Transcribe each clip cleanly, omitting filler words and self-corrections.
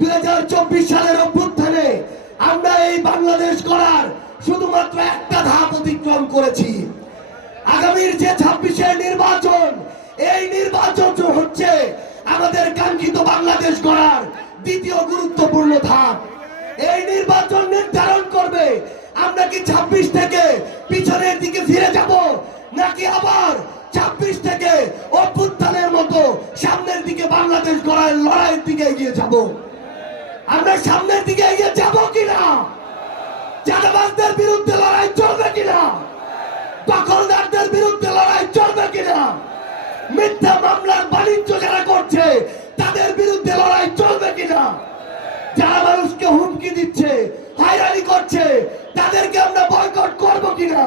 2024 সালের অভ্যুত্থানে আমরা এই বাংলাদেশ গড়ার শুধুমাত্র একটা ধাপ অতিক্রম করেছি। আগামীর যে 26-এর নির্বাচন, এই নির্বাচন হচ্ছে আমাদের কাঙ্ক্ষিত বাংলাদেশ গড়ার দ্বিতীয় গুরুত্বপূর্ণ ধাপ। এই নির্বাচন নির্ধারণ করবে আমরা কি 26 থেকে পিছনের দিকে ফিরে যাব, নাকি আবার 26 থেকে অভ্যুত্থানের মতো সামনের দিকে বাংলাদেশ গড়ার লড়াইয়ের দিকে এগিয়ে যাব। আমরা সামনের দিকে এগিয়ে যাব কিনা, চাঁদাবাজদের বিরুদ্ধে লড়াই চলবে কিনা, দখলদারদের বিরুদ্ধে লড়াই চলবে কিনা, মিথ্যা মামলার বাণিজ্য যারা করছে তাদের বিরুদ্ধে লড়াই চলবে কিনা, যারা মানুষকে হুমকি দিচ্ছে, হয়রানি করছে, তাদেরকে আমরা বয়কট করব কিনা।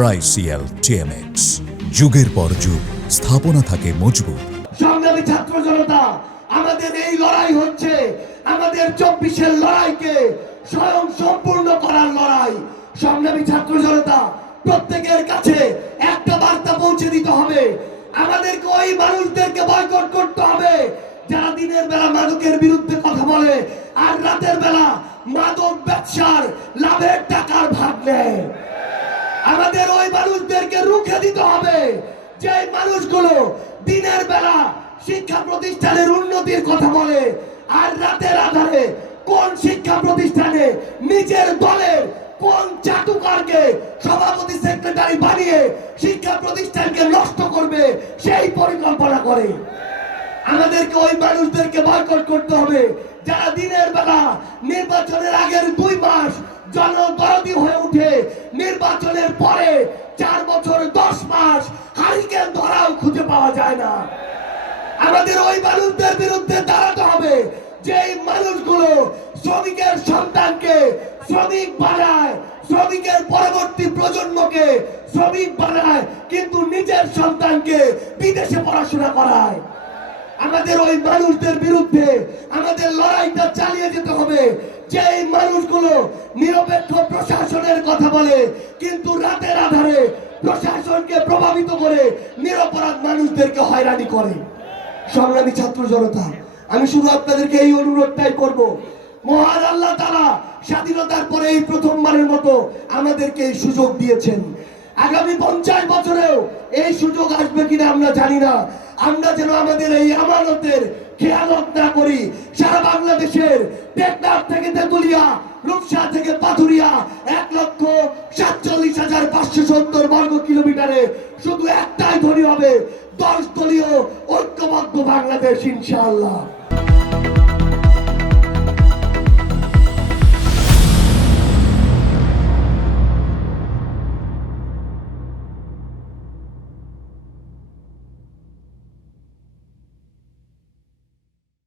RICL TMX, যুগের পর যুগ স্থাপনা থাকে মজবুত। সংগ্রামী ছাত্র জনতা, আমাদের এই লড়াই হচ্ছে আমাদের 24-এর লড়াইকে স্বয়ং সম্পূর্ণ করার লড়াই। সংগ্রামী ছাত্র জনতা, প্রত্যেকের কাছে একটা বার্তা পৌঁছে দিতে হবে। আমাদেরকে ওই মানুষদেরকে বয়কট করতে হবে যারা দিনের বেলা মাদকের বিরুদ্ধে কথা বলে আর রাতের বেলা মাদক ব্যবসার লাভের টাকার ভাগ নেয়। আমাদের ওই মানুষদেরকে রুখে দিতে হবে যে মানুষগুলো দিনের বেলা শিক্ষা প্রতিষ্ঠানের উন্নতির কথা বলে আর রাতের আধারে কোন শিক্ষা প্রতিষ্ঠানে নিজের দলের কোন চাটুকারকে সভাপতি সেক্রেটারি বানিয়ে শিক্ষা প্রতিষ্ঠানকে নষ্ট করবে সেই পরিকল্পনা করে। আমাদেরকে ওই মানুষদেরকে বয়কট করতে হবে যারা দিনের বেলা নির্বাচনের আগের 2 মাস জনদরদী হয়ে উঠে নির্বাচনের পরে 4 বছর 10 মাস হারিকেন ধরাও খুঁজে পাওয়া যায় না। আমাদের ওই মানুষদের বিরুদ্ধে দাঁড়াতে হবে যে মানুষগুলো শ্রমিকের সন্তানকে শ্রমিক বানায়, শ্রমিকের পরবর্তী প্রজন্মকে শ্রমিক বানায়, কিন্তু নিজের সন্তানকে বিদেশে পড়াশোনা করায়। আমাদের ওই মানুষদের বিরুদ্ধে আমাদের লড়াইটা চালিয়ে যেতে হবে। যে মানুষগুলো নিরপেক্ষ প্রশাসনের কথা বলে কিন্তু রাতের আধারে প্রশাসনকে প্রভাবিত করে নিরপরাধ মানুষদেরকে হয়রানি করে। সংগ্রামী ছাত্র জনতা, আমি শুধু আপনাদেরকে এই অনুরোধটাই করব, মহান আল্লাহ তাআলা স্বাধীনতার পরে এই প্রথমবারের মতো আমাদেরকে এই সুযোগ দিয়েছেন। আগামী 50 বছরেও এই সুযোগ আসবে কিনা আমরা জানি না। আমরা যেন আমাদের এই আমানতের খেয়ালত না করি। সারা বাংলাদেশের টেকনাফ থেকে তেতুলিয়া, রূপসা থেকে পাথুরিয়া 1,47,570 বর্গ কিলোমিটারে শুধু একটাই ধ্বনি হবে, 10 দলীয় ঐক্যবদ্ধ বাংলাদেশ ইনশাআল্লাহ।